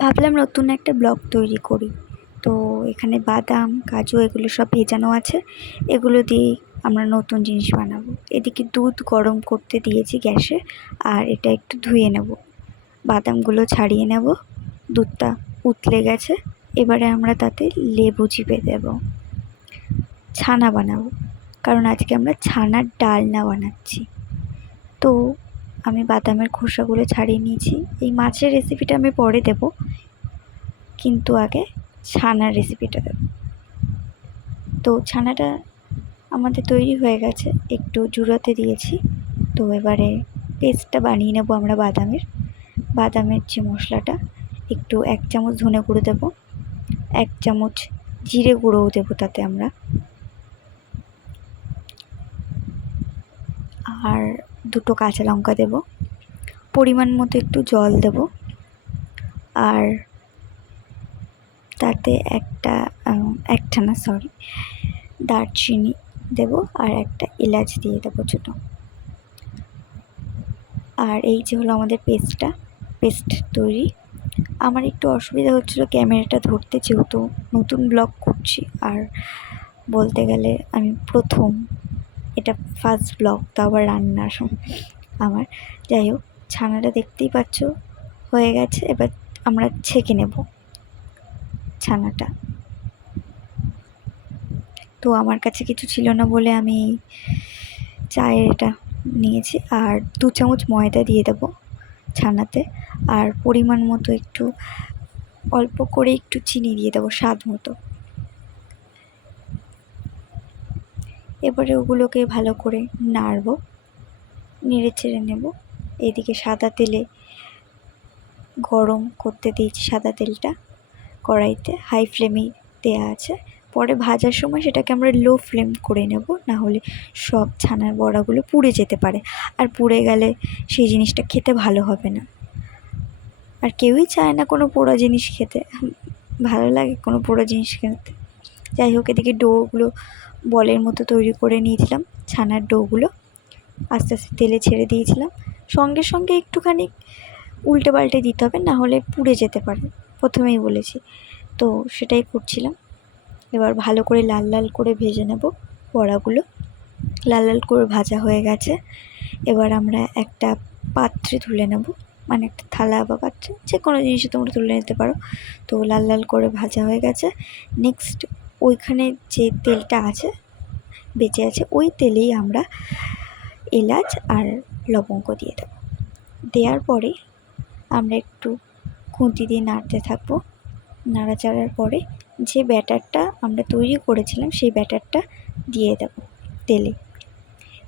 ভাবলাম নতুন একটা ব্লগ তৈরি করি। তো এখানে বাদাম, কাজু এগুলো সব ভেজানো আছে। এগুলো দিয়ে আমরা নতুন জিনিস বানাবো। এদিকে দুধ গরম করতে দিয়েছি গ্যাসে, আর এটা একটু ধুয়ে নেব। বাদামগুলো ছাড়িয়ে নেব। দুধটা উতলে গেছে, এবারে আমরা তাতে লেবু চিপে দেব। ছানা বানাবো, কারণ আজকে আমরা ছানার ডালনা বানাচ্ছি। তো আমি বাদামের খোসাগুলো ছাড়িয়ে নিয়েছি। এই মাছের রেসিপিটা আমি পরে দেবো, কিন্তু আগে ছানার রেসিপিটা দেব। তো ছানাটা আমাদের তৈরি হয়ে গেছে, একটু জুড়োতে দিয়েছি। তো এবারে পেস্টটা বানিয়ে নেব আমরা বাদামের যে মশলাটা, একটু 1 চামচ ধনে গুঁড়ো দেবো, 1 চামচ জিরে গুঁড়োও দেবো তাতে আমরা, আর 2টো কাঁচা লঙ্কা দেব, পরিমাণ মতো একটু জল দেব, আর তাতে একটা দারচিনি দেব, আর একটা এলাচ দিয়ে দেবো ছোটো। আর এই যে হলো আমাদের পেস্ট তৈরি। আমার একটু অসুবিধা হচ্ছিলো ক্যামেরাটা ধরতে, যেহেতু নতুন ব্লগ করছি, আর বলতে গেলে আমি প্রথম, এটা ফার্স্ট ব্লগ, তো আবার রান্নার আমার। যাই হোক, ছানাটা দেখতেই পাচ্ছ হয়ে গেছে। এবার আমরা ছেঁকে নেব ছানাটা। তো আমার কাছে কিছু ছিল না বলে আমি চায়ের এটা নিয়েছি, আর 2 চামচ ময়দা দিয়ে দেবো ছানাতে, আর পরিমাণ মতো একটু অল্প করে একটু চিনি দিয়ে দেবো স্বাদ মতো। এবারে ওগুলোকে ভালো করে নাড়বো, নেড়ে চেড়ে নেব। এদিকে সাদা তেলে গরম করতে দিয়েছি, সাদা তেলটা কড়াইতে হাই ফ্লেমেই দেওয়া আছে। পরে ভাজার সময় সেটাকে আমরা লো ফ্লেম করে নেব, না হলে সব ছানার বড়াগুলো পুড়ে যেতে পারে, আর পুড়ে গেলে সেই জিনিসটা খেতে ভালো হবে না। আর কেউই চায় না কোনো পোড়া জিনিস খেতে, ভালো লাগে কোনো পোড়া জিনিস খেতে। যাই হোক, এদিকে ডোগুলো বলের মতো তৈরি করে নিয়েছিলাম। ছানার ডোগুলো আস্তে আস্তে তেলে ছেড়ে দিয়েছিলাম, সঙ্গে সঙ্গে একটুখানি উল্টে পাল্টে দিতে হবে, না হলে পুড়ে যেতে পারে, প্রথমেই বলেছি। তো সেটাই করছিলাম। এবার ভালো করে লাল লাল করে ভেজে নেব বড়াগুলো। লাল লাল করে ভাজা হয়ে গেছে। এবার আমরা একটা পাত্রে তুলে নেব, মানে একটা থালা বা পাত্রে, যে কোনো জিনিসে তোমরা তুলে নিতে পারো। তো লাল লাল করে ভাজা হয়ে গেছে। নেক্সট, ওইখানে যে তেলটা আছে বেঁচে আছে, ওই তেলেই আমরা এলাচ আর লবঙ্গ দিয়ে দেবো। দেওয়ার পরে আমরা একটু খুন্তি দিয়ে নাড়তে থাকবো। নাড়াচাড়ার পরে যে ব্যাটারটা আমরা তৈরি করেছিলাম সেই ব্যাটারটা দিয়ে দেব তেলে।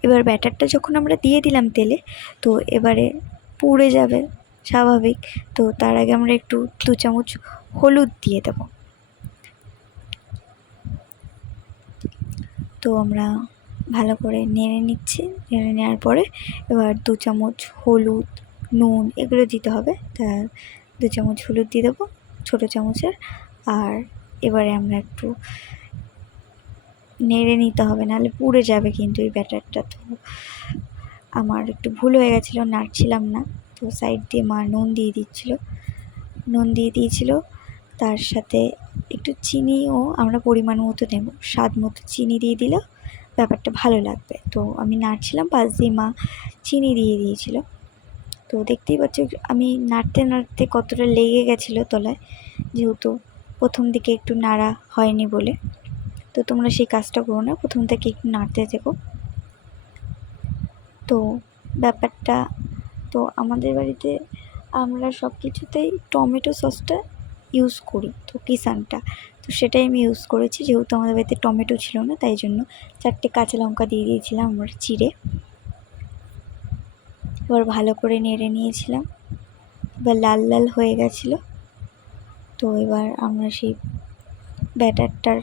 এবার ব্যাটারটা যখন আমরা দিয়ে দিলাম তেলে, তো এবারে পুড়ে যাবে স্বাভাবিক। তো তার আগে আমরা একটু 2 চামচ হলুদ দিয়ে দেব। তো আমরা ভালো করে নেড়ে নিচ্ছি। নেড়ে নেওয়ার পরে এবার 2 চামচ হলুদ, নুন এগুলো দিতে হবে। তা 2 চামচ হলুদ দিয়ে দেবো ছোটো চামচের। আর এবারে আমরা একটু নেড়ে নিতে হবে, নাহলে পুড়ে যাবে কিন্তু এই ব্যাটারটা। তো আমার একটু ভুল হয়ে গেছিলো, নাড়ছিলাম না। তো সাইড দিয়ে মা নুন দিয়ে দিয়েছিল। তার সাথে একটু চিনিও আমরা পরিমাণ মতো নেব, স্বাদ মতো চিনি দিয়ে দিলে ব্যাপারটা ভালো লাগবে। তো আমি নাড়ছিলাম, পাশ দিয়ে মা চিনি দিয়ে দিয়েছিল। তো দেখতেই পাচ্ছ আমি নাড়তে নাড়তে কতটা লেগে গেছিলো তলায়, যেহেতু প্রথম দিকে একটু নাড়া হয়নি বলে। তো তোমরা সেই কাজটা করো না, প্রথম থেকে একটু নাড়তে থেকো। তো ব্যাপারটা, তো আমাদের বাড়িতে আমরা সব কিছুতেই টমেটো সসটা ইউজ করি, তো কিষানটা, তো সেটাই আমি ইউজ করেছি। যেহেতু আমাদের বাড়িতে টমেটো ছিল না, তাই জন্য 4টে কাঁচা লঙ্কা দিয়ে দিয়েছিলাম আমরা চিড়ে। এবার ভালো করে নেড়ে নিয়েছিলাম। এবার লাল লাল হয়ে গেছিলো। তো এবার আমরা সেই ব্যাটারটার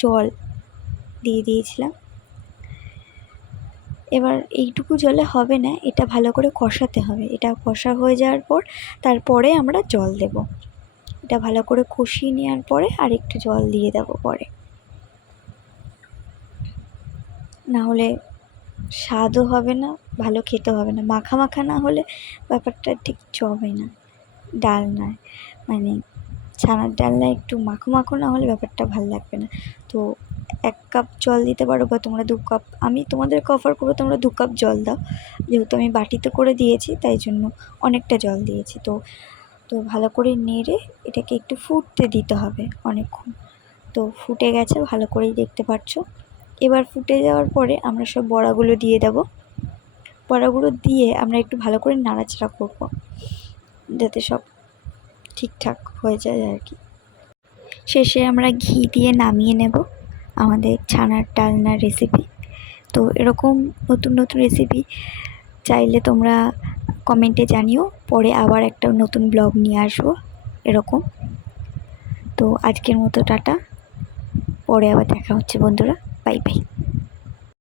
জল দিয়ে দিয়েছিলাম। এবার এইটুকু জলে হবে না, এটা ভালো করে কষাতে হবে। এটা কষা হয়ে যাওয়ার পর তারপরে আমরা জল দেব। এটা ভালো করে কষিয়ে নেওয়ার পরে আর একটু জল দিয়ে দেবো পরে, না হলে স্বাদও হবে না, ভালো খেতে হবে না। মাখা মাখা না হলে ব্যাপারটা ঠিক জমে না। ডালনায়, মানে ছানার ডালনায় একটু মাখো মাখো না হলে ব্যাপারটা ভালো লাগবে না। তো 1 কাপ জল দিতে পারো, বা তোমরা 2 কাপ, আমি তোমাদেরকে অফার করবো তোমরা 2 কাপ জল দাও, যেহেতু আমি বাটিতে করে দিয়েছি তাই জন্য অনেকটা জল দিয়েছি। তো ভালো করে নেড়ে এটাকে একটু ফুটতে দিতে হবে অনেকক্ষণ। তো ফুটে গেছে ভালো করেই দেখতে পাচ্ছ। এবার ফুটে যাওয়ার পরে আমরা সব বড়াগুলো দিয়ে দেবো। বড়াগুলো দিয়ে আমরা একটু ভালো করে নাড়াচাড়া করবো, যাতে সব ঠিকঠাক হয়ে যায় আর কি। শেষে আমরা ঘি দিয়ে নামিয়ে নেব আমাদের ছানার ডালনার রেসিপি। তো এরকম নতুন নতুন রেসিপি চাইলে তোমরা কমেন্টে জানিও, পরে আবার একটা নতুন ব্লগ নিয়ে আসবো এরকম। তো আজকের মতো টাটা, পরে আবার দেখা হচ্ছে বন্ধুরা, বাই বাই।